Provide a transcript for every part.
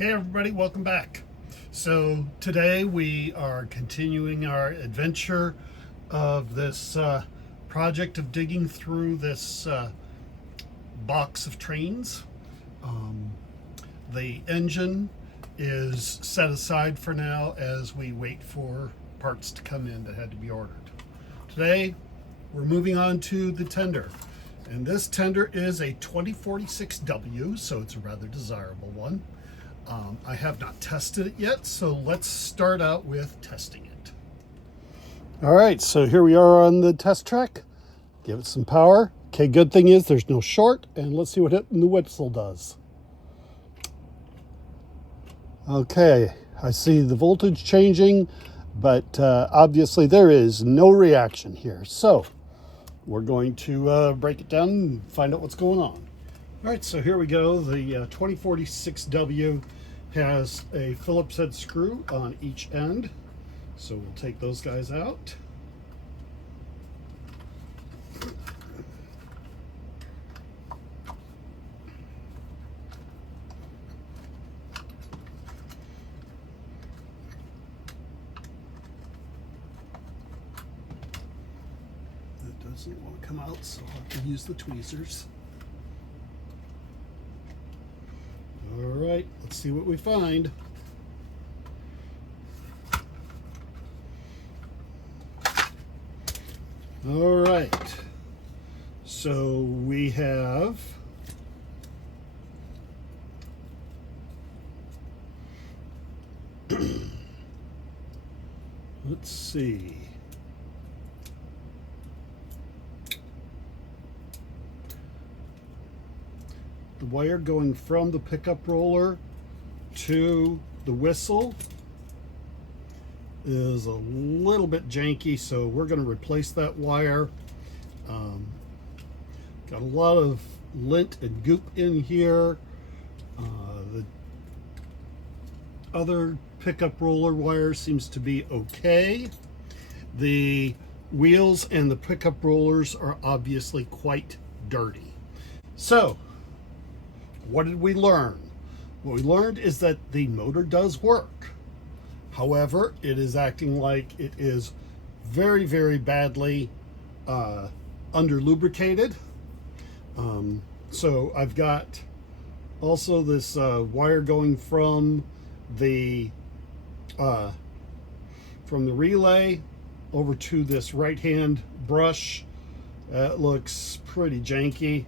Hey everybody, welcome back. So today we are continuing our adventure of this project of digging through this box of trains. The engine is set aside for now as we wait for parts to come in that had to be ordered. Today we're moving on to the tender. And this tender is a 2046W, so it's a rather desirable one. I have not tested it yet, so let's start out with testing it. All right, so here we are on the test track. Give it some power. Okay, good thing is there's no short, and let's see what the whistle does. Okay, I see the voltage changing, but obviously there is no reaction here. So we're going to break it down and find out what's going on. All right, so here we go. The 2046W has a Phillips head screw on each end. So we'll take those guys out. That doesn't want to come out, so I'll have to use the tweezers. All right, let's see what we find. All right, so we have let's see. The wire going from the pickup roller to the whistle is a little bit janky, so we're going to replace that wire. Got a lot of lint and goop in here. The other pickup roller wire seems to be okay. The wheels and the pickup rollers are obviously quite dirty. So what did we learn? What we learned is that the motor does work. However, it is acting like it is very, very badly under lubricated. So I've got also this wire going from the relay over to this right-hand brush. That looks pretty janky.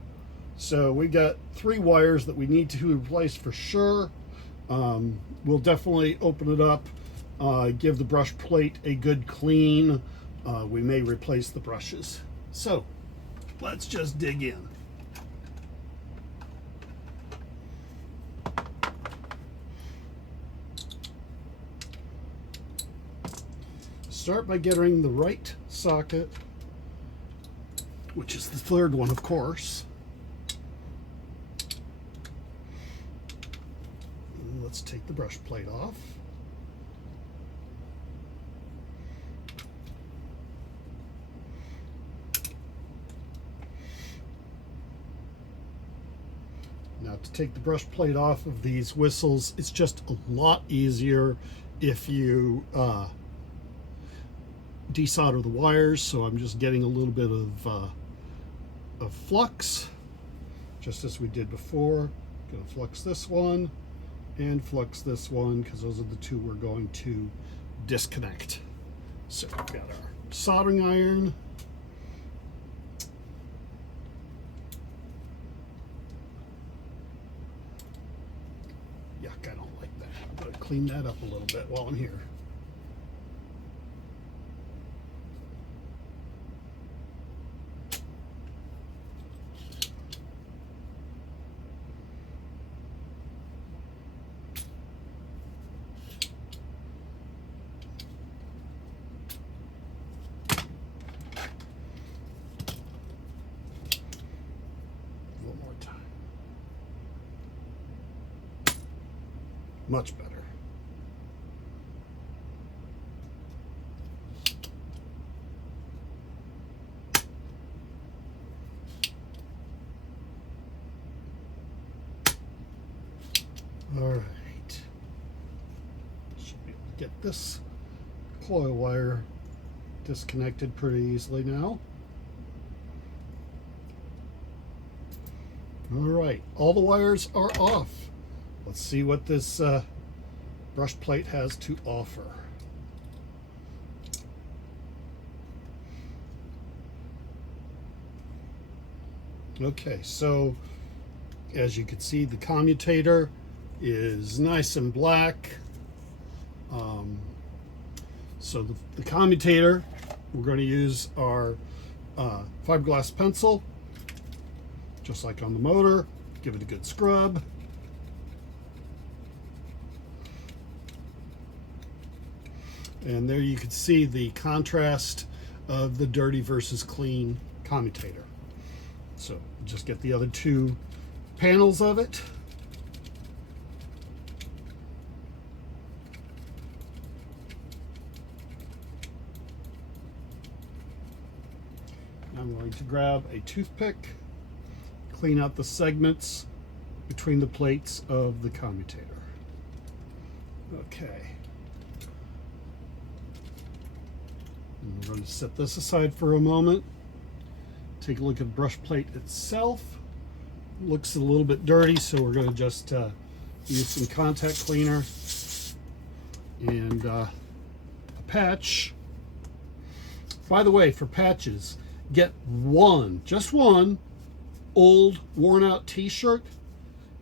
So we got 3 wires that we need to replace for sure. We'll definitely open it up, give the brush plate a good clean. We may replace the brushes. So let's just dig in. Start by getting the right socket, which is the 3rd one, of course. Let's take the brush plate off. Now, to take the brush plate off of these whistles, it's just a lot easier if you desolder the wires. So I'm just getting a little bit of flux, just as we did before. Gonna flux this one and flux this one, because those are the 2 we're going to disconnect. So we've got our soldering iron. Yuck, I don't like that. I'm going to clean that up a little bit while I'm here. Much better. All right. get this coil wire disconnected pretty easily now. All right, all the wires are off. Let's see what this brush plate has to offer. Okay, so as you can see, the commutator is nice and black. So the commutator, we're going to use our fiberglass pencil, just like on the motor. Give it a good scrub. And there you can see the contrast of the dirty versus clean commutator. So just get the other two panels of it. I'm going to grab a toothpick, clean out the segments between the plates of the commutator. Okay. And we're going to set this aside for a moment. Take a look at the brush plate itself. Looks a little bit dirty, so we're going to just use some contact cleaner and a patch. By the way, for patches, get just one old worn out t-shirt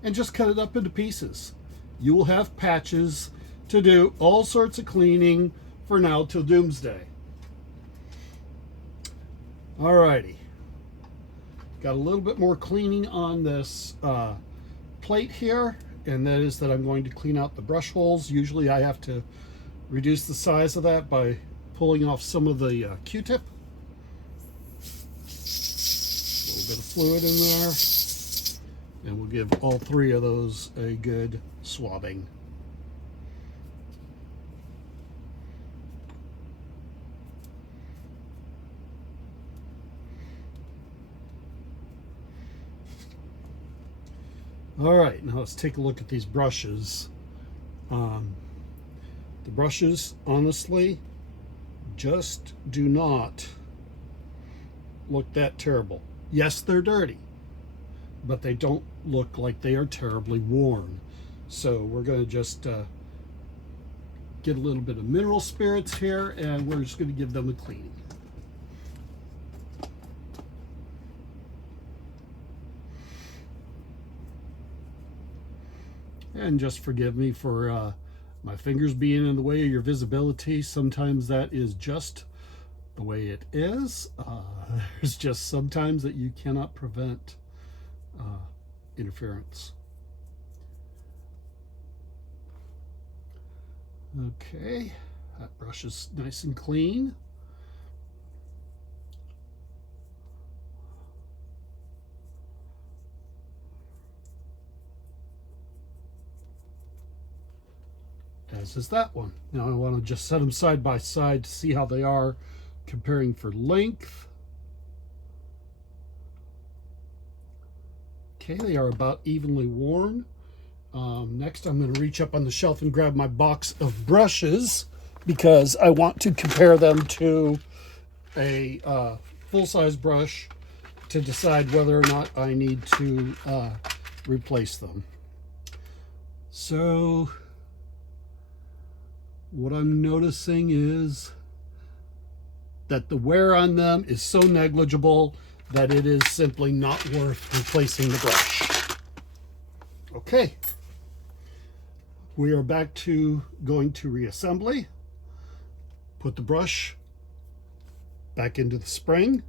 and just cut it up into pieces. You will have patches to do all sorts of cleaning for now till doomsday. Alrighty. Got a little bit more cleaning on this plate here, and that is that I'm going to clean out the brush holes. Usually I have to reduce the size of that by pulling off some of the Q-tip. A little bit of fluid in there, and we'll give all three of those a good swabbing. All right, now let's take a look at these brushes. The brushes, honestly, just do not look that terrible. Yes, they're dirty, but they don't look like they are terribly worn. So we're going to just get a little bit of mineral spirits here, and we're just going to give them a cleaning. And just forgive me for my fingers being in the way of your visibility. Sometimes that is just the way it is. There's just sometimes that you cannot prevent interference. Okay, that brush is nice and clean. As is that one. Now I want to just set them side by side to see how they are comparing for length. Okay, they are about evenly worn. Next, I'm going to reach up on the shelf and grab my box of brushes because I want to compare them to a full-size brush to decide whether or not I need to replace them. So what I'm noticing is that the wear on them is so negligible that it is simply not worth replacing the brush. Okay, we are back to going to reassembly. Put the brush back into the spring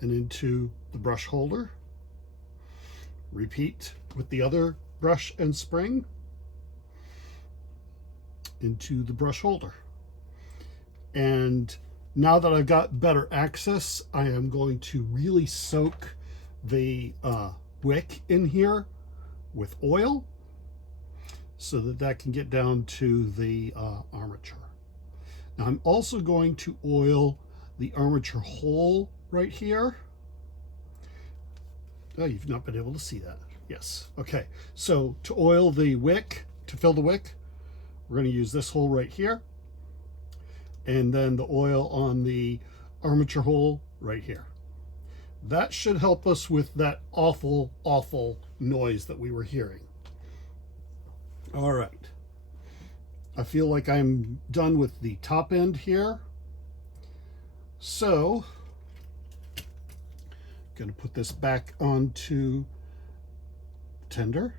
and into the brush holder. Repeat with the other brush and spring into the brush holder. And now that I've got better access, I am going to really soak the wick in here with oil so that that can get down to the armature. Now I'm also going to oil the armature hole right here. Oh, you've not been able to see that. Yes. Okay. So to oil the wick, to fill the wick, we're going to use this hole right here, and then the oil on the armature hole right here. That should help us with that awful, awful noise that we were hearing. All right. I feel like I'm done with the top end here. So, going to put this back onto tender.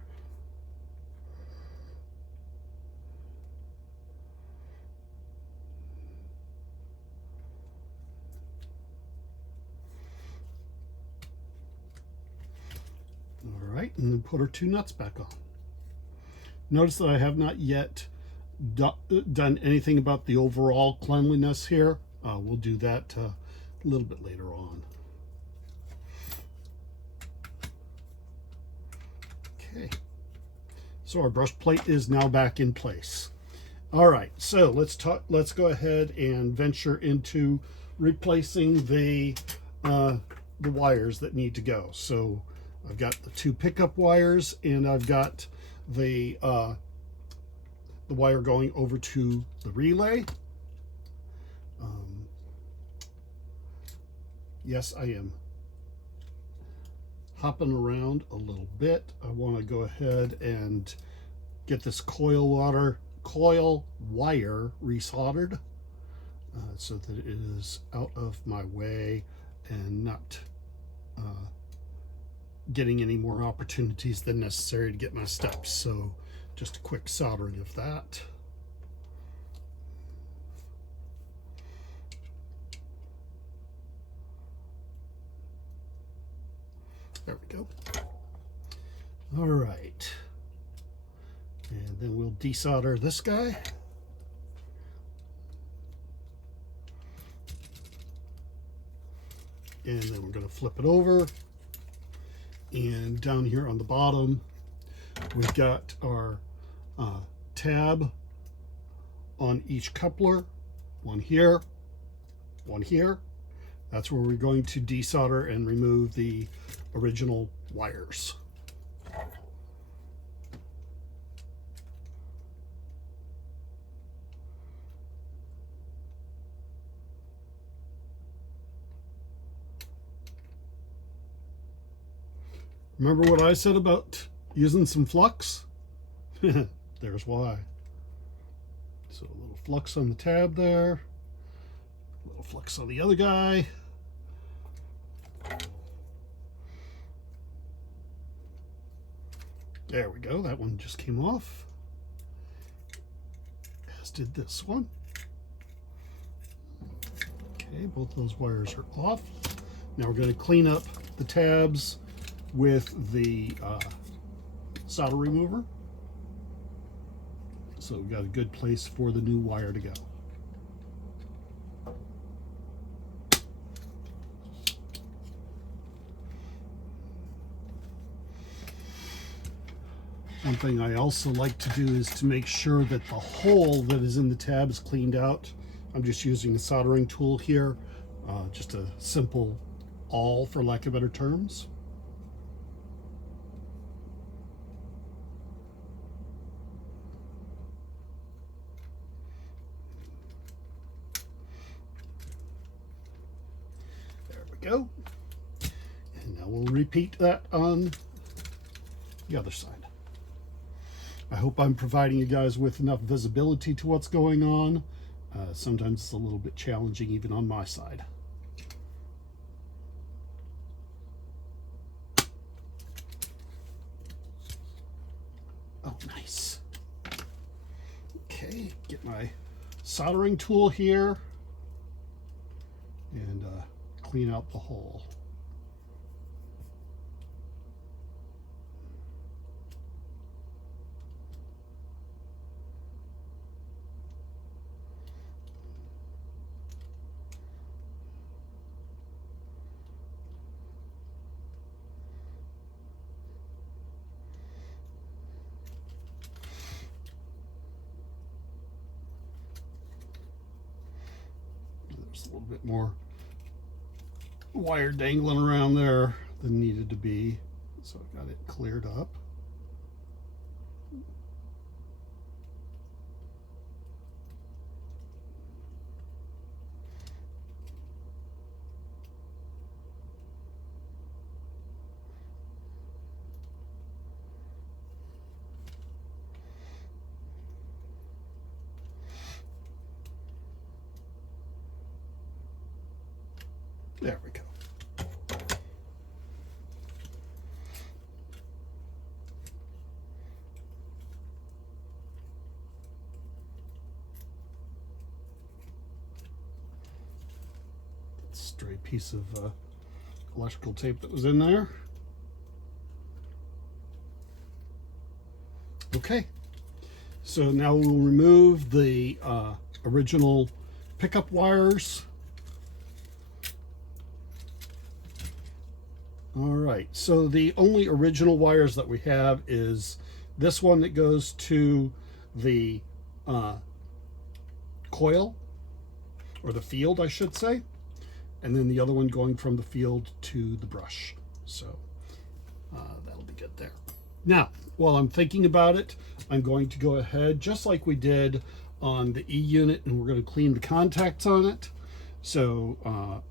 All right, and then put our 2 nuts back on. Notice that I have not yet done anything about the overall cleanliness here. We'll do that a little bit later on. Okay, so our brush plate is now back in place. All right, so let's go ahead and venture into replacing the wires that need to go. So I've got the 2 pickup wires, and I've got the wire going over to the relay. Yes, I am hopping around a little bit. I want to go ahead and get this coil wire resoldered so that it is out of my way and not getting any more opportunities than necessary to get my steps. So just a quick soldering of that. There we go. All right. And then we'll desolder this guy. And then we're going to flip it over. And down here on the bottom, we've got our tab on each coupler. One here, one here. That's where we're going to desolder and remove the original wires. Remember what I said about using some flux? There's why. So a little flux on the tab there, a little flux on the other guy. There we go, that one just came off, as did this one. Okay, both those wires are off. Now we're going to clean up the tabs with the solder remover. So we've got a good place for the new wire to go. One thing I also like to do is to make sure that the hole that is in the tab is cleaned out. I'm just using a soldering tool here, just a simple awl for lack of better terms. There we go. And now we'll repeat that on the other side. I hope I'm providing you guys with enough visibility to what's going on. Sometimes it's a little bit challenging even on my side. Oh, nice. Okay, get my soldering tool here and clean out the hole. There's a little bit more wire dangling around there than needed to be, so I got it cleared up. There we go. Stray piece of electrical tape that was in there. Okay, so now we'll remove the original pickup wires. All right, so the only original wires that we have is this one that goes to the coil, or the field, I should say, and then the other one going from the field to the brush. So that'll be good there. Now, while I'm thinking about it, I'm going to go ahead, just like we did on the E unit, and we're going to clean the contacts on it. So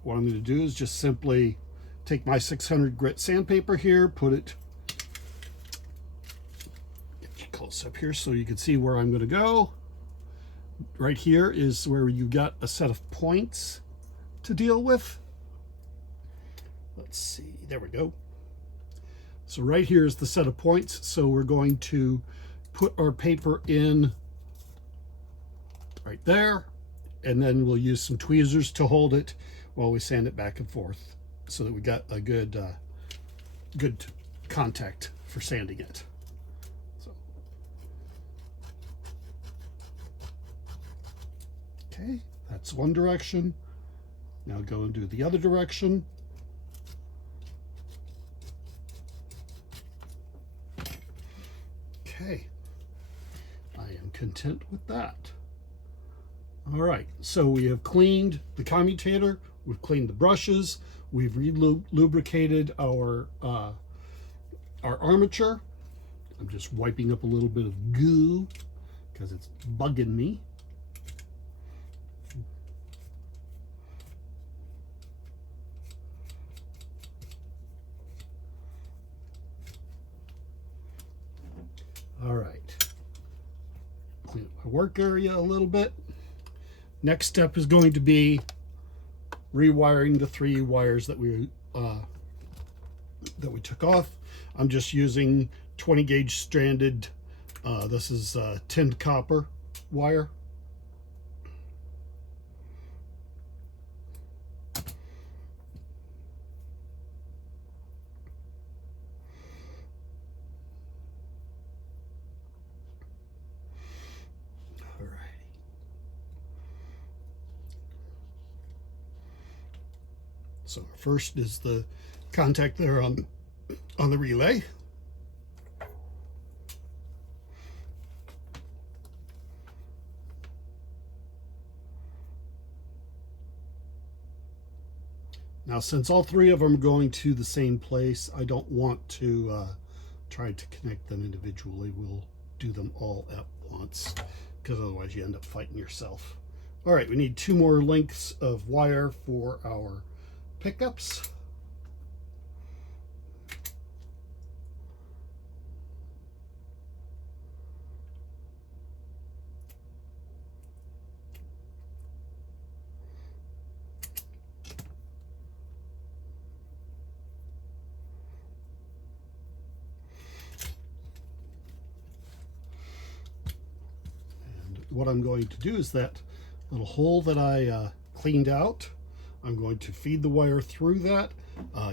what I'm going to do is just simply take my 600 grit sandpaper here, put it, get you close up here so you can see where I'm going to go. Right here is where you got a set of points to deal with. Let's see, there we go. So right here is the set of points. So we're going to put our paper in right there, and then we'll use some tweezers to hold it while we sand it back and forth so that we got a good good contact for sanding it. So, okay, that's one direction. Now go and do the other direction. Okay, I am content with that. All right, so we have cleaned the commutator, we've cleaned the brushes, we've re-lubricated our armature. I'm just wiping up a little bit of goo because it's bugging me. All right, clean up my work area a little bit. Next step is going to be rewiring the 3 wires that we took off. I'm just using 20 gauge stranded, this is tinned copper wire. So first is the contact there on the relay. Now, since all 3 of them are going to the same place, I don't want to try to connect them individually. We'll do them all at once, because otherwise you end up fighting yourself. All right, we need 2 more lengths of wire for our pickups. And what I'm going to do is that little hole that I cleaned out, I'm going to feed the wire through that.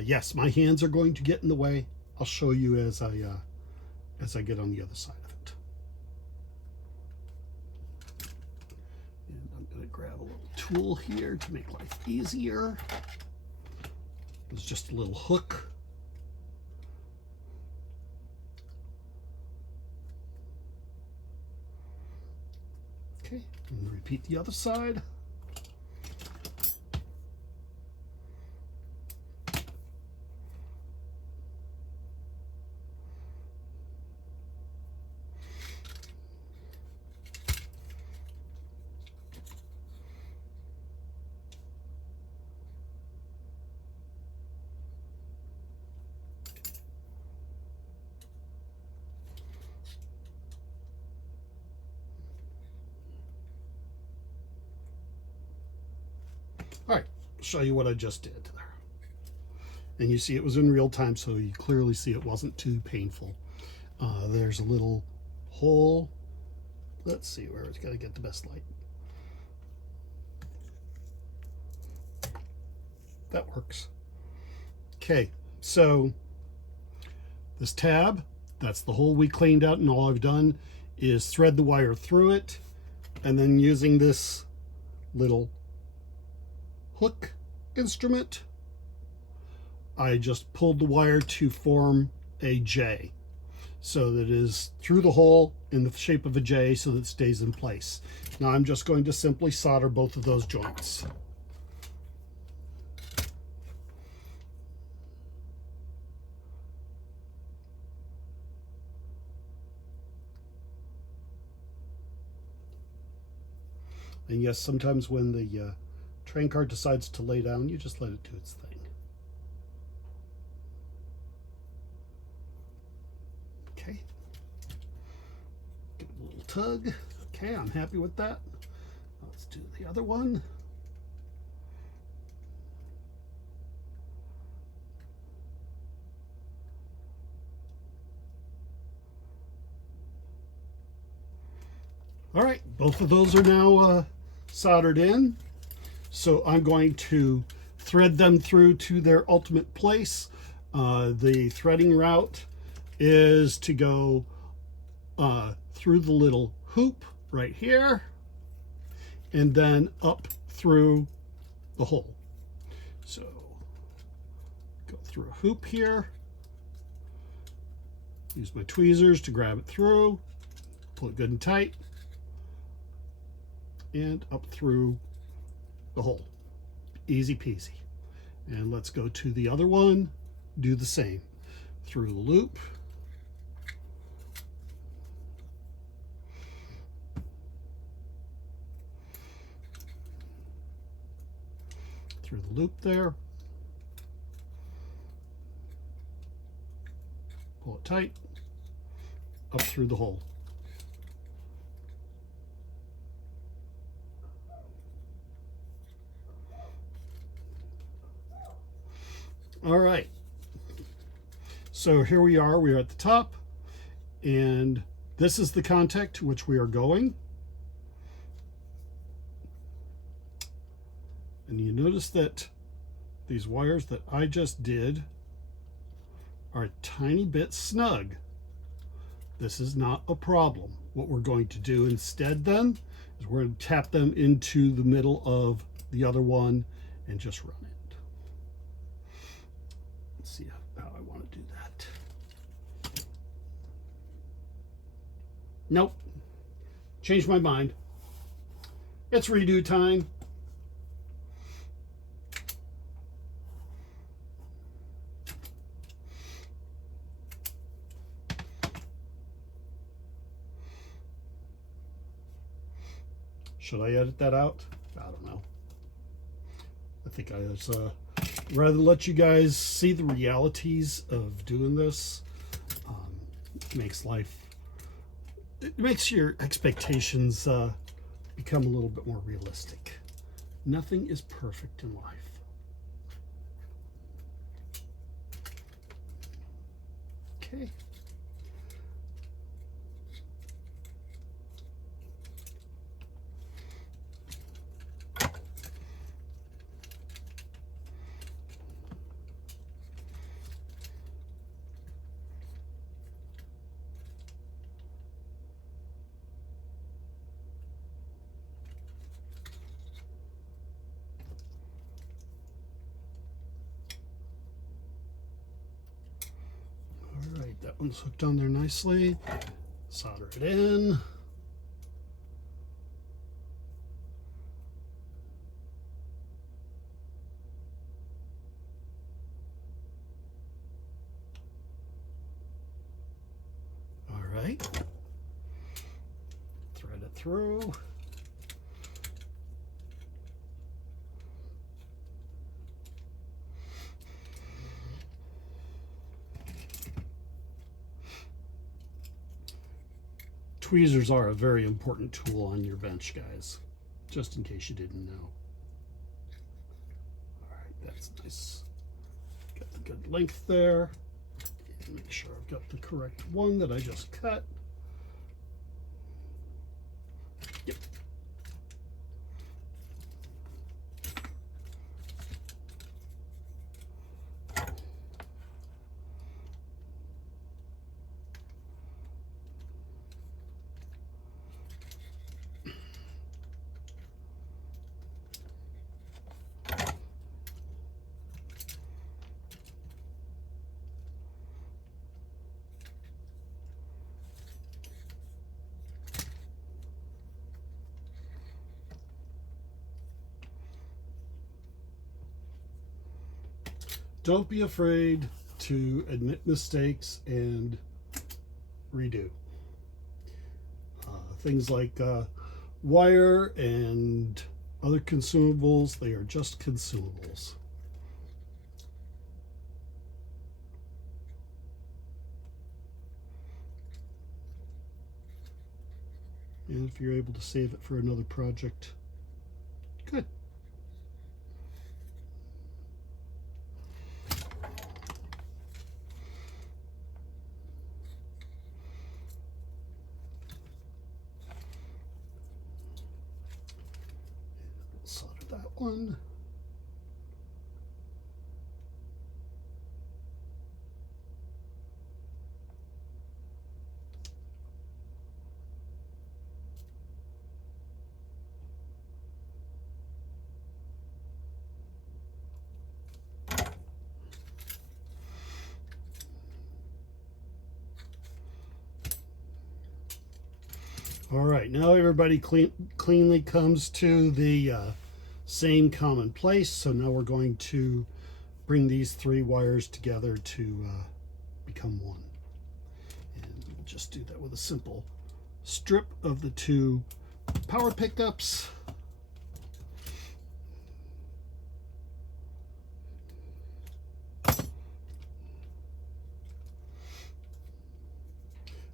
Yes, my hands are going to get in the way. I'll show you as I get on the other side of it. And I'm going to grab a little tool here to make life easier. It's just a little hook. Okay, and repeat the other side. All right, I'll show you what I just did there. And you see it was in real time, so you clearly see it wasn't too painful. There's a little hole. Let's see where it's got to get the best light. That works. Okay, so this tab, that's the hole we cleaned out, and all I've done is thread the wire through it, and then using this little hook instrument, I just pulled the wire to form a J. So that it is through the hole in the shape of a J so that it stays in place. Now I'm just going to simply solder both of those joints. And yes, sometimes when the train car decides to lay down, you just let it do its thing. Okay. Give it a little tug. Okay, I'm happy with that. Let's do the other one. All right, both of those are now soldered in. So I'm going to thread them through to their ultimate place. The threading route is to go through the little hoop right here and then up through the hole. So go through a hoop here, use my tweezers to grab it through, pull it good and tight, and up through the hole. Easy peasy. And let's go to the other one, do the same. Through the loop, through the loop there, pull it tight, up through the hole. All right, so here we are at the top, and this is the contact to which we are going. And you notice that these wires that I just did are a tiny bit snug. This is not a problem. What we're going to do instead then is we're going to tap them into the middle of the other one and just run it. Let's see how I want to do that. Nope. Changed my mind. It's redo time. Should I edit that out? I don't know. I think I was rather let you guys see the realities of doing this. It makes your expectations become a little bit more realistic. Nothing is perfect in life. Okay. That one's hooked on there nicely. Solder it in. All right. Thread it through. Tweezers are a very important tool on your bench, guys, just in case you didn't know. All right, that's nice. Got the good length there. Make sure I've got the correct one that I just cut. Yep. Don't be afraid to admit mistakes and redo. Things like wire and other consumables, they are just consumables. And if you're able to save it for another project, good. Solder that one. All right, now everybody cleanly comes to the same common place. So now we're going to bring these three wires together to become one. And we'll just do that with a simple strip of the two power pickups.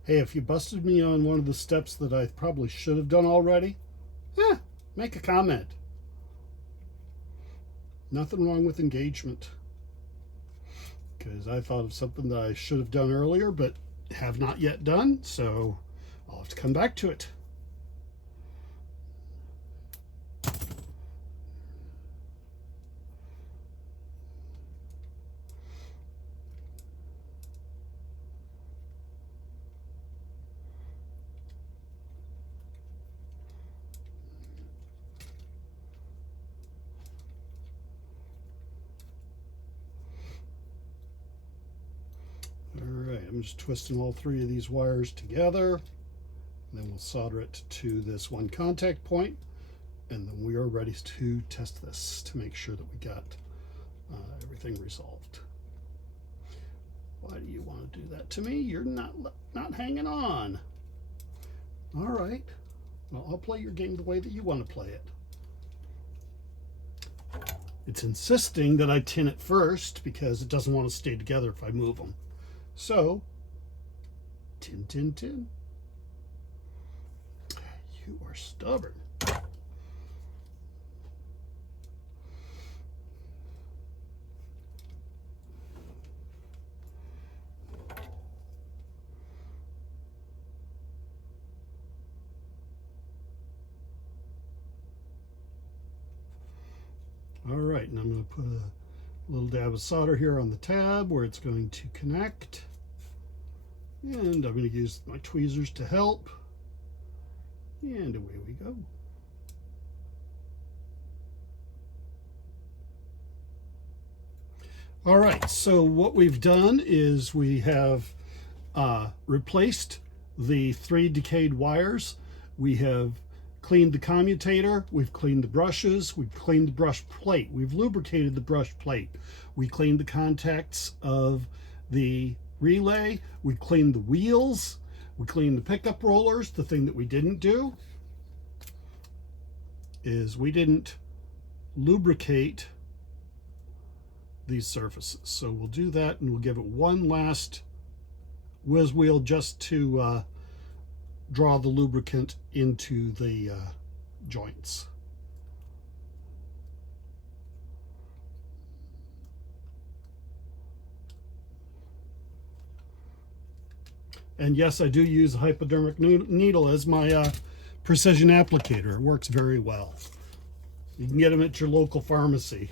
Hey, if you busted me on one of the steps that I probably should have done already, make a comment. Nothing wrong with engagement. Because I thought of something that I should have done earlier, but have not yet done, so I'll have to come back to it. I'm just twisting all three of these wires together, and then we'll solder it to this one contact point, and then we are ready to test this to make sure that we got everything resolved. Why do you want to do that to me? You're not hanging on. All right, well, I'll play your game the way that you want to play it. It's insisting that I tin it first because it doesn't want to stay together if I move them. So, tin, tin, tin. You are stubborn. All right, and I'm going to put a little dab of solder here on the tab where it's going to connect. And I'm going to use my tweezers to help. And away we go. All right, so what we've done is we have replaced the three decayed wires. We have cleaned the commutator, we've cleaned the brushes, we've cleaned the brush plate, we've lubricated the brush plate, we cleaned the contacts of the relay, we cleaned the wheels, we cleaned the pickup rollers. The thing that we didn't do is we didn't lubricate these surfaces. So we'll do that, and we'll give it one last whiz wheel just to draw the lubricant into the joints. And yes, I do use a hypodermic needle as my precision applicator. It works very well. You can get them at your local pharmacy.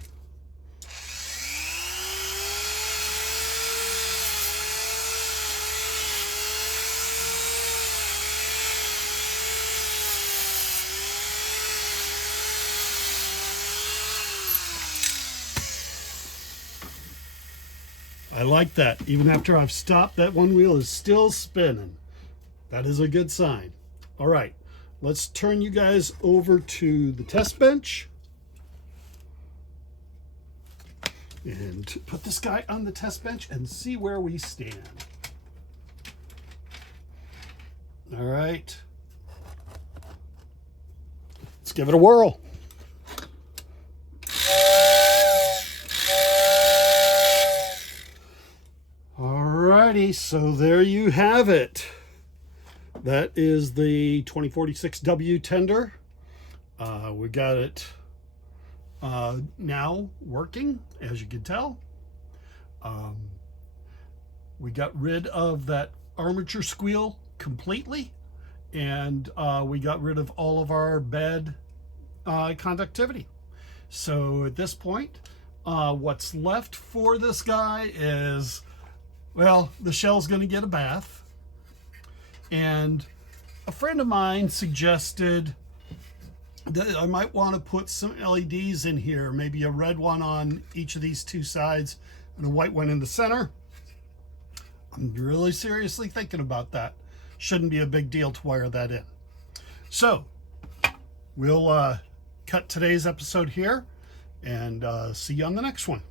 I like that. Even after I've stopped, that one wheel is still spinning. That is a good sign. All right, let's turn you guys over to the test bench and put this guy on the test bench and see where we stand. All right, let's give it a whirl. Alrighty, so there you have it. That is the 2046W tender. We got it now working, as you can tell. We got rid of that armature squeal completely, and we got rid of all of our bad conductivity. So at this point, what's left for this guy is, well, the shell's going to get a bath. And a friend of mine suggested that I might want to put some LEDs in here, maybe a red one on each of these two sides and a white one in the center. I'm really seriously thinking about that. Shouldn't be a big deal to wire that in. So we'll cut today's episode here and see you on the next one.